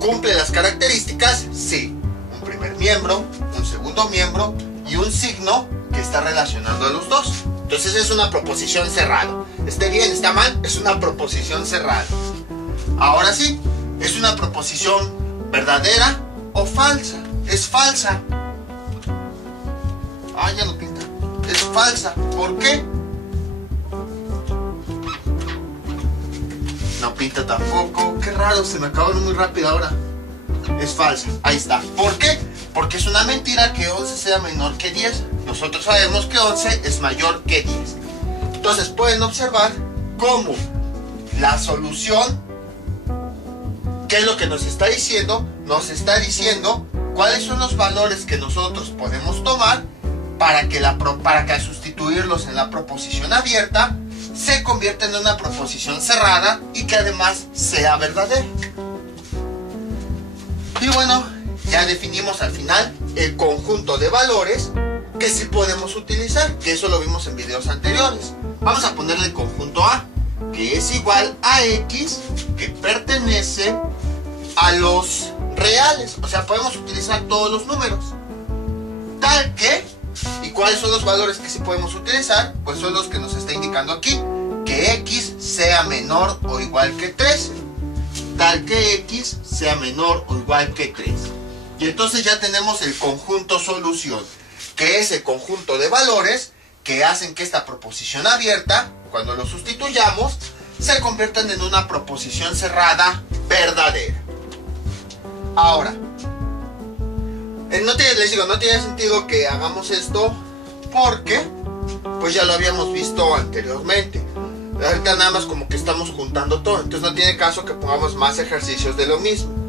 ¿Cumple las características? Sí. Un primer miembro, un segundo miembro y un signo que está relacionando a los dos. Entonces es una proposición cerrada. Esté bien, está mal, es una proposición cerrada. Ahora sí, ¿es una proposición verdadera o falsa? Es falsa. Ah, ya lo pinta. Es falsa. ¿Por qué? No pinta tampoco. Qué raro, se me acabó muy rápido ahora. Es falsa. Ahí está. ¿Por qué? Porque es una mentira que 11 sea menor que 10. Nosotros sabemos que 11 es mayor que 10. Entonces pueden observar cómo la solución, ¿qué es lo que nos está diciendo? Nos está diciendo cuáles son los valores que nosotros podemos tomar para que al sustituirlos en la proposición abierta se convierta en una proposición cerrada y que además sea verdadera. Y bueno, ya definimos al final el conjunto de valores que sí podemos utilizar, que eso lo vimos en videos anteriores. Vamos a ponerle el conjunto A, que es igual a X, que pertenece a los reales. O sea, podemos utilizar todos los números. Tal que, ¿y cuáles son los valores que sí podemos utilizar? Pues son los que nos está indicando aquí, que X sea menor o igual que 13. Tal que X sea menor o igual que 3. Y entonces ya tenemos el conjunto solución, que es el conjunto de valores que hacen que esta proposición abierta, cuando lo sustituyamos, se conviertan en una proposición cerrada verdadera. Ahora, no tiene sentido que hagamos esto porque pues ya lo habíamos visto anteriormente. Ahorita nada más como que estamos juntando todo, entonces no tiene caso que pongamos más ejercicios de lo mismo.